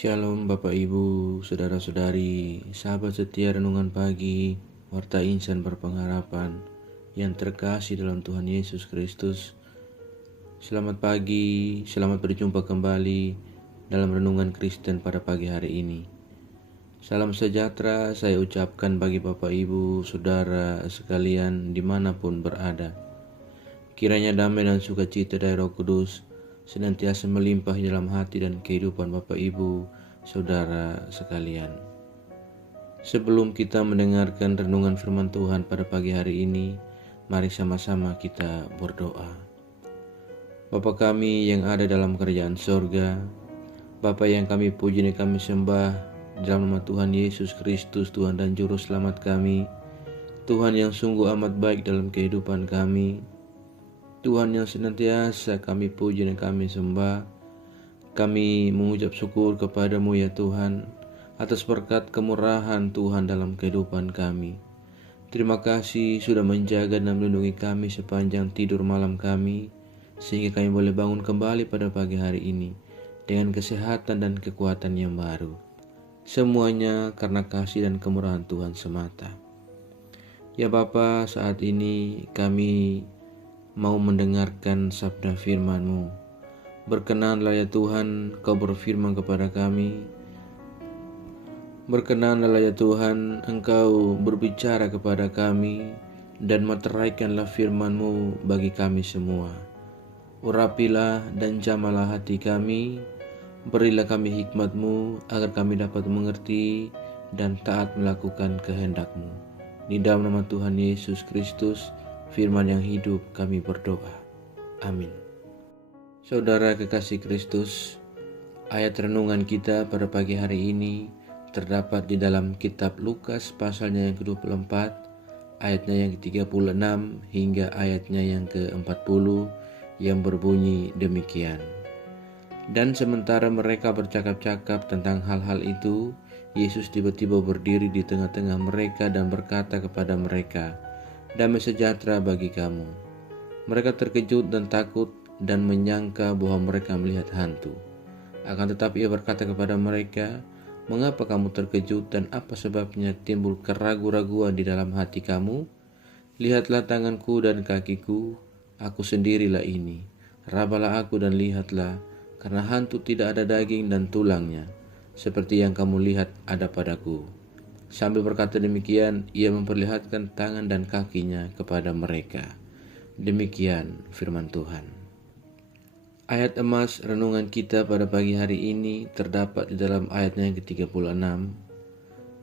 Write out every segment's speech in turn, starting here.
Shalom Bapak Ibu, Saudara-saudari, sahabat setia Renungan Pagi, Warta Insan Berpengharapan yang terkasih dalam Tuhan Yesus Kristus. Selamat pagi, selamat berjumpa kembali dalam Renungan Kristen pada pagi hari ini. Salam sejahtera saya ucapkan bagi Bapak Ibu, Saudara sekalian dimanapun berada. Kiranya damai dan sukacita dari Roh Kudus senantiasa melimpah dalam hati dan kehidupan Bapak Ibu, Saudara sekalian. Sebelum kita mendengarkan renungan firman Tuhan pada pagi hari ini, mari sama-sama kita berdoa. Bapa kami yang ada dalam kerajaan sorga, Bapa yang kami puji dan kami sembah dalam nama Tuhan Yesus Kristus, Tuhan dan Juru Selamat kami, Tuhan yang sungguh amat baik dalam kehidupan kami, Tuhan yang senantiasa kami puji dan kami sembah. Kami mengucap syukur kepadamu ya Tuhan atas berkat kemurahan Tuhan dalam kehidupan kami. Terima kasih sudah menjaga dan melindungi kami sepanjang tidur malam kami, sehingga kami boleh bangun kembali pada pagi hari ini dengan kesehatan dan kekuatan yang baru. Semuanya karena kasih dan kemurahan Tuhan semata. Ya Bapa, saat ini kami mau mendengarkan sabda firman-Mu. Berkenanlah ya Tuhan, Kau berfirman kepada kami. Berkenanlah ya Tuhan, Engkau berbicara kepada kami, dan meteraikanlah firman-Mu bagi kami semua. Urapilah dan jamalah hati kami, berilah kami hikmat-Mu, agar kami dapat mengerti dan taat melakukan kehendak-Mu. Di dalam nama Tuhan Yesus Kristus, firman yang hidup kami berdoa. Amin. Saudara kekasih Kristus, ayat renungan kita pada pagi hari ini terdapat di dalam kitab Lukas pasalnya yang ke-24, ayatnya yang ke-36 hingga ayatnya yang ke-40 yang berbunyi demikian. Dan sementara mereka bercakap-cakap tentang hal-hal itu, Yesus tiba-tiba berdiri di tengah-tengah mereka dan berkata kepada mereka, "Damai sejahtera bagi kamu." Mereka terkejut dan takut dan menyangka bahwa mereka melihat hantu. Akan tetapi Ia berkata kepada mereka, "Mengapa kamu terkejut dan apa sebabnya timbul keraguan-raguan di dalam hati kamu? Lihatlah tanganku dan kakiku, aku sendirilah ini. Rabalah aku dan lihatlah, karena hantu tidak ada daging dan tulangnya, seperti yang kamu lihat ada padaku." Sambil berkata demikian, Ia memperlihatkan tangan dan kakinya kepada mereka. Demikian firman Tuhan. Ayat emas renungan kita pada pagi hari ini terdapat di dalam ayatnya yang ke-36.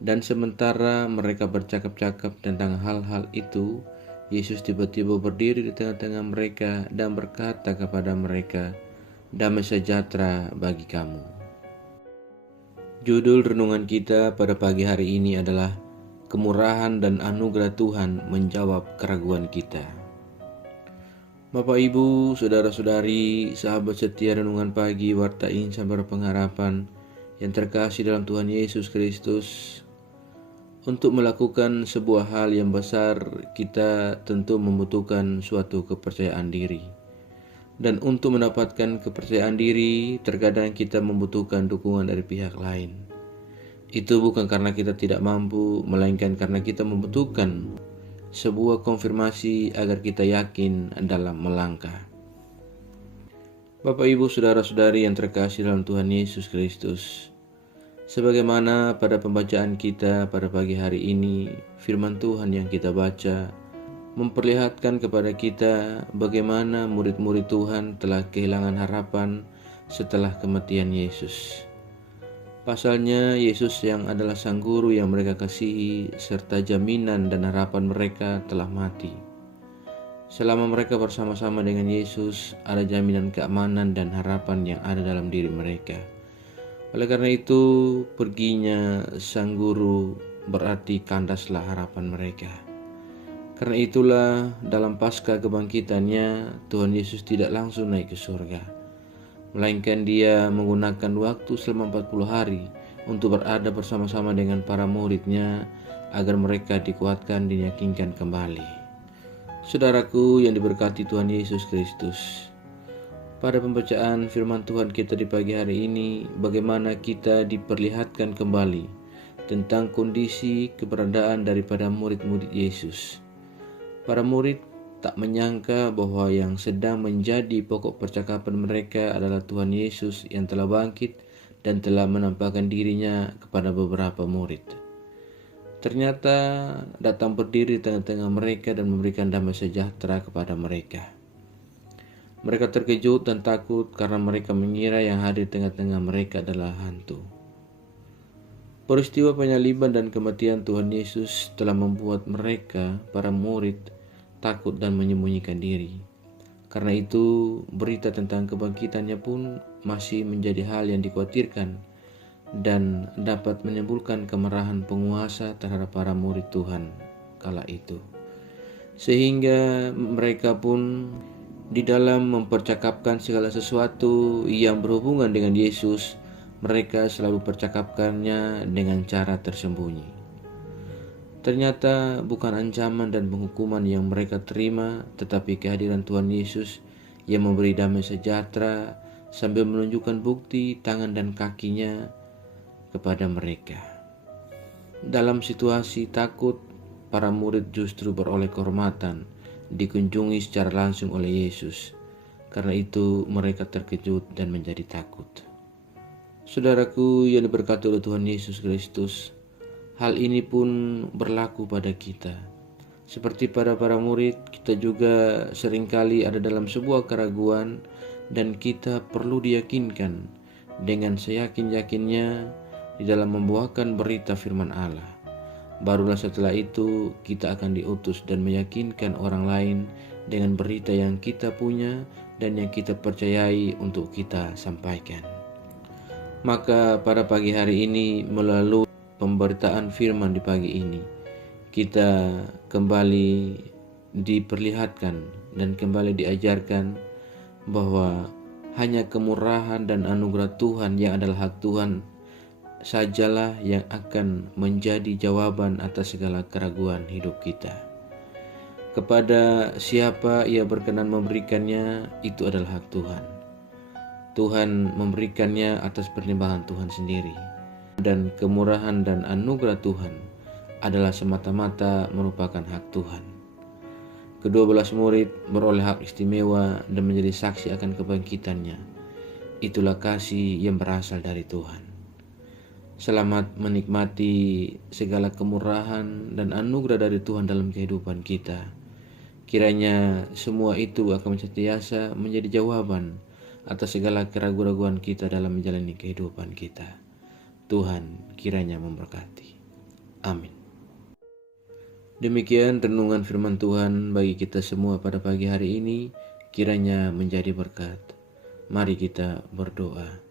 Dan sementara mereka bercakap-cakap tentang hal-hal itu, Yesus tiba-tiba berdiri di tengah-tengah mereka dan berkata kepada mereka, "Damai sejahtera bagi kamu." Judul renungan kita pada pagi hari ini adalah Kemurahan dan Anugerah Tuhan Menjawab Keraguan Kita. Bapak Ibu, Saudara-saudari, sahabat setia Renungan Pagi Warta Insan Berpengharapan yang terkasih dalam Tuhan Yesus Kristus, untuk melakukan sebuah hal yang besar kita tentu membutuhkan suatu kepercayaan diri. Dan untuk mendapatkan kepercayaan diri, terkadang kita membutuhkan dukungan dari pihak lain. Itu bukan karena kita tidak mampu, melainkan karena kita membutuhkan sebuah konfirmasi agar kita yakin dalam melangkah. Bapak Ibu Saudara-saudari yang terkasih dalam Tuhan Yesus Kristus, sebagaimana pada pembacaan kita pada pagi hari ini, firman Tuhan yang kita baca memperlihatkan kepada kita bagaimana murid-murid Tuhan telah kehilangan harapan setelah kematian Yesus. Pasalnya Yesus yang adalah sang guru yang mereka kasihi serta jaminan dan harapan mereka telah mati. Selama mereka bersama-sama dengan Yesus, ada jaminan keamanan dan harapan yang ada dalam diri mereka. Oleh karena itu, perginya sang guru berarti kandaslah harapan mereka. Karena itulah dalam pasca kebangkitannya, Tuhan Yesus tidak langsung naik ke surga, melainkan Dia menggunakan waktu selama 40 hari untuk berada bersama-sama dengan para murid-Nya agar mereka dikuatkan dan diyakinkan kembali. Saudaraku yang diberkati Tuhan Yesus Kristus, Pada pembacaan firman Tuhan kita di pagi hari ini, bagaimana kita diperlihatkan kembali tentang kondisi keberadaan daripada murid-murid Yesus. Para murid tak menyangka bahwa yang sedang menjadi pokok percakapan mereka adalah Tuhan Yesus yang telah bangkit dan telah menampakkan dirinya kepada beberapa murid. Ternyata datang berdiri di tengah-tengah mereka dan memberikan damai sejahtera kepada mereka. Mereka terkejut dan takut karena mereka mengira yang hadir di tengah-tengah mereka adalah hantu. Peristiwa penyaliban dan kematian Tuhan Yesus telah membuat mereka, para murid, takut dan menyembunyikan diri. Karena itu, berita tentang kebangkitannya pun masih menjadi hal yang dikhawatirkan dan dapat menimbulkan kemarahan penguasa terhadap para murid Tuhan kala itu. Sehingga mereka pun di dalam mempercakapkan segala sesuatu yang berhubungan dengan Yesus, mereka selalu percakapkannya dengan cara tersembunyi. Ternyata bukan ancaman dan penghukuman yang mereka terima, tetapi kehadiran Tuhan Yesus yang memberi damai sejahtera sambil menunjukkan bukti tangan dan kakinya kepada mereka. Dalam situasi takut, para murid justru beroleh kehormatan, dikunjungi secara langsung oleh Yesus. Karena itu mereka terkejut dan menjadi takut. Saudaraku yang diberkati oleh Tuhan Yesus Kristus, hal ini pun berlaku pada kita. Seperti pada para murid, kita juga seringkali ada dalam sebuah keraguan dan kita perlu diyakinkan dengan seyakin-yakinnya di dalam membawakan berita firman Allah. Barulah setelah itu kita akan diutus dan meyakinkan orang lain dengan berita yang kita punya dan yang kita percayai untuk kita sampaikan. Maka pada pagi hari ini, melalui pemberitaan firman di pagi ini, kita kembali diperlihatkan dan kembali diajarkan bahwa hanya kemurahan dan anugerah Tuhan yang adalah hak Tuhan sajalah yang akan menjadi jawaban atas segala keraguan hidup kita. Kepada siapa Ia berkenan memberikannya, itu adalah hak Tuhan. Tuhan memberikannya atas pertimbangan Tuhan sendiri. Dan kemurahan dan anugerah Tuhan adalah semata-mata merupakan hak Tuhan. Kedua belas murid beroleh hak istimewa dan menjadi saksi akan kebangkitannya. Itulah kasih yang berasal dari Tuhan. Selamat menikmati segala kemurahan dan anugerah dari Tuhan dalam kehidupan kita. Kiranya semua itu akan senantiasa menjadi jawaban atas segala keraguan-raguan kita dalam menjalani kehidupan kita. Tuhan kiranya memberkati. Amin. Demikian renungan firman Tuhan bagi kita semua pada pagi hari ini, kiranya menjadi berkat. Mari kita berdoa.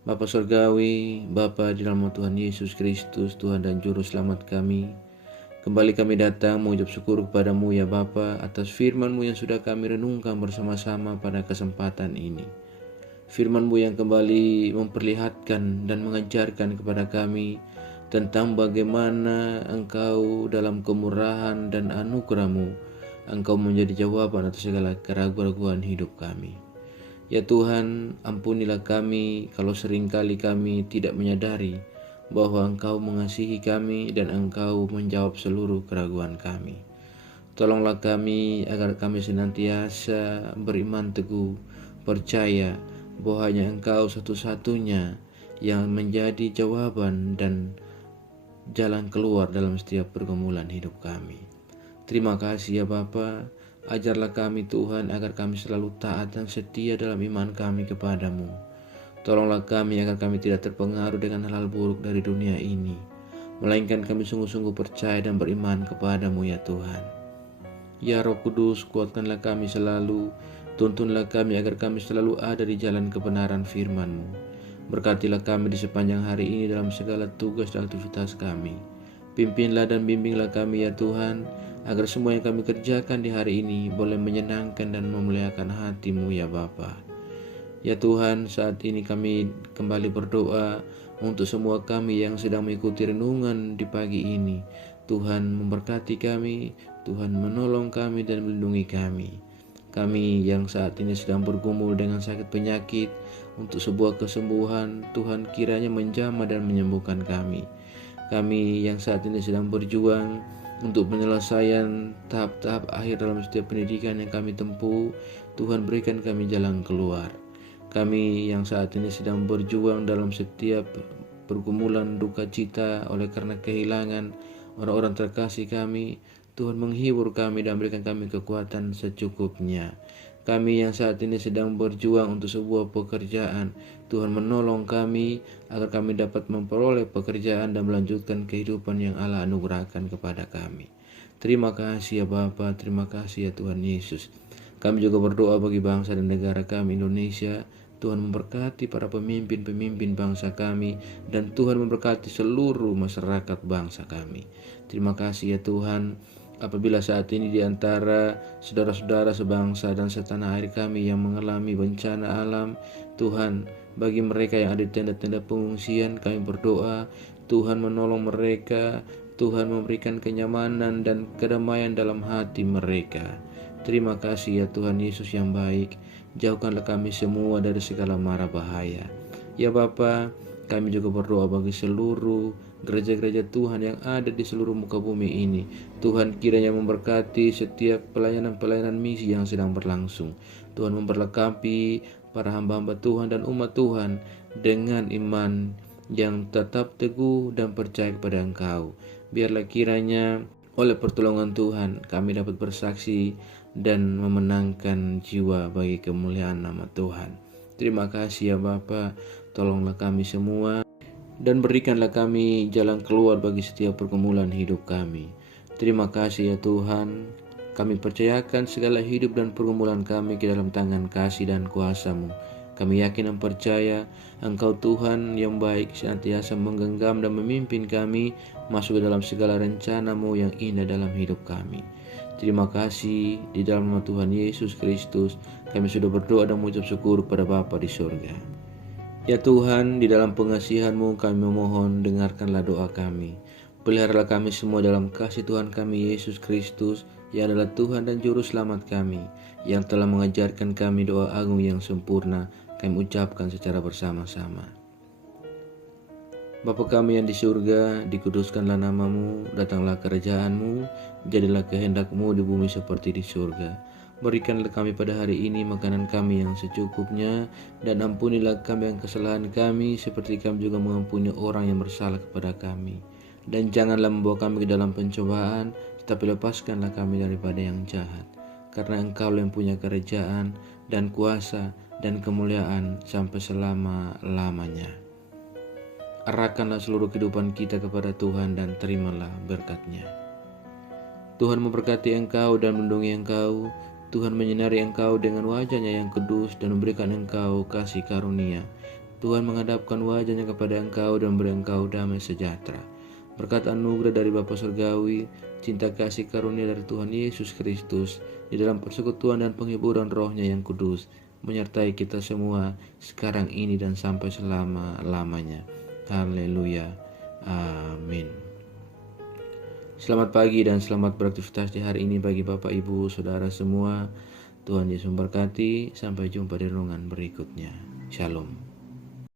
Bapa Surgawi, Bapa di dalam Tuhan Yesus Kristus, Tuhan dan Juru Selamat kami, kembali kami datang mengucap syukur kepadamu ya Bapa atas firman-Mu yang sudah kami renungkan bersama-sama pada kesempatan ini. Firman-Mu yang kembali memperlihatkan dan mengajarkan kepada kami tentang bagaimana Engkau dalam kemurahan dan anugerah-Mu, Engkau menjadi jawaban atas segala keraguan-raguan hidup kami. Ya Tuhan, ampunilah kami kalau seringkali kami tidak menyadari bahwa Engkau mengasihi kami dan Engkau menjawab seluruh keraguan kami. Tolonglah kami agar kami senantiasa beriman teguh, percaya bahwa hanya Engkau satu-satunya yang menjadi jawaban dan jalan keluar dalam setiap pergumulan hidup kami. Terima kasih ya Bapa. Ajarlah kami Tuhan agar kami selalu taat dan setia dalam iman kami kepadamu. Tolonglah kami agar kami tidak terpengaruh dengan hal-hal buruk dari dunia ini, melainkan kami sungguh-sungguh percaya dan beriman kepadamu ya Tuhan. Ya Roh Kudus, kuatkanlah kami selalu, tuntunlah kami agar kami selalu ada di jalan kebenaran firman-Mu. Berkatilah kami di sepanjang hari ini dalam segala tugas dan aktivitas kami. Pimpinlah dan bimbinglah kami ya Tuhan, agar semua yang kami kerjakan di hari ini boleh menyenangkan dan memuliakan hati-Mu ya Bapa. Ya Tuhan, saat ini kami kembali berdoa untuk semua kami yang sedang mengikuti renungan di pagi ini. Tuhan memberkati kami, Tuhan menolong kami dan melindungi kami. Kami yang saat ini sedang bergumul dengan sakit penyakit untuk sebuah kesembuhan, Tuhan kiranya menjamah dan menyembuhkan kami. Kami yang saat ini sedang berjuang untuk penyelesaian tahap-tahap akhir dalam setiap pendidikan yang kami tempuh, Tuhan berikan kami jalan keluar. Kami yang saat ini sedang berjuang dalam setiap pergumulan duka cita oleh karena kehilangan orang-orang terkasih kami, Tuhan menghibur kami dan berikan kami kekuatan secukupnya. Kami yang saat ini sedang berjuang untuk sebuah pekerjaan, Tuhan menolong kami agar kami dapat memperoleh pekerjaan dan melanjutkan kehidupan yang Allah anugerahkan kepada kami. Terima kasih ya Bapa, terima kasih ya Tuhan Yesus. Kami juga berdoa bagi bangsa dan negara kami Indonesia. Tuhan memberkati para pemimpin-pemimpin bangsa kami, dan Tuhan memberkati seluruh masyarakat bangsa kami. Terima kasih ya Tuhan, apabila saat ini di antara saudara-saudara sebangsa dan setanah air kami yang mengalami bencana alam, Tuhan, bagi mereka yang ada di tenda-tenda pengungsian, kami berdoa, Tuhan menolong mereka, Tuhan memberikan kenyamanan dan kedamaian dalam hati mereka. Terima kasih ya Tuhan Yesus yang baik. Jauhkanlah kami semua dari segala mara bahaya. Ya Bapa, kami juga berdoa bagi seluruh gereja-gereja Tuhan yang ada di seluruh muka bumi ini. Tuhan kiranya memberkati setiap pelayanan-pelayanan misi yang sedang berlangsung. Tuhan memberlengkapi para hamba-hamba Tuhan dan umat Tuhan dengan iman yang tetap teguh dan percaya kepada Engkau. Biarlah kiranya oleh pertolongan Tuhan kami dapat bersaksi dan memenangkan jiwa bagi kemuliaan nama Tuhan. Terima kasih ya Bapa, tolonglah kami semua dan berikanlah kami jalan keluar bagi setiap pergumulan hidup kami. Terima kasih ya Tuhan, kami percayakan segala hidup dan pergumulan kami ke dalam tangan kasih dan kuasa-Mu. Kami yakin dan percaya Engkau Tuhan yang baik senantiasa menggenggam dan memimpin kami masuk ke dalam segala rencana-Mu yang indah dalam hidup kami. Terima kasih, di dalam nama Tuhan Yesus Kristus kami sudah berdoa dan mengucap syukur pada Bapa di surga. Ya Tuhan, di dalam pengasihan-Mu kami memohon, dengarkanlah doa kami. Peliharalah kami semua dalam kasih Tuhan kami Yesus Kristus, yang adalah Tuhan dan Juru Selamat kami, yang telah mengajarkan kami doa agung yang sempurna, kami ucapkan secara bersama-sama. Bapa kami yang di surga, dikuduskanlah nama-Mu, datanglah kerajaan-Mu, jadilah kehendak-Mu di bumi seperti di surga. Berikanlah kami pada hari ini makanan kami yang secukupnya, dan ampunilah kami yang kesalahan kami, seperti kami juga mengampuni orang yang bersalah kepada kami. Dan janganlah membawa kami ke dalam pencobaan, tetapi lepaskanlah kami daripada yang jahat. Karena Engkau yang punya kerajaan, dan kuasa, dan kemuliaan sampai selama-lamanya. Arahkanlah seluruh kehidupan kita kepada Tuhan dan terimalah berkat-Nya. Tuhan memberkati engkau dan melindungi engkau. Tuhan menyinari engkau dengan wajah-Nya yang kudus dan memberikan engkau kasih karunia. Tuhan menghadapkan wajah-Nya kepada engkau dan memberi engkau damai sejahtera. Berkat anugerah dari Bapa Surgawi, cinta kasih karunia dari Tuhan Yesus Kristus, di dalam persekutuan dan penghiburan Roh-Nya yang kudus, menyertai kita semua sekarang ini dan sampai selama-lamanya. Haleluya. Amin. Selamat pagi dan selamat beraktivitas di hari ini bagi Bapak, Ibu, Saudara semua. Tuhan Yesus memberkati. Sampai jumpa di renungan berikutnya. Shalom.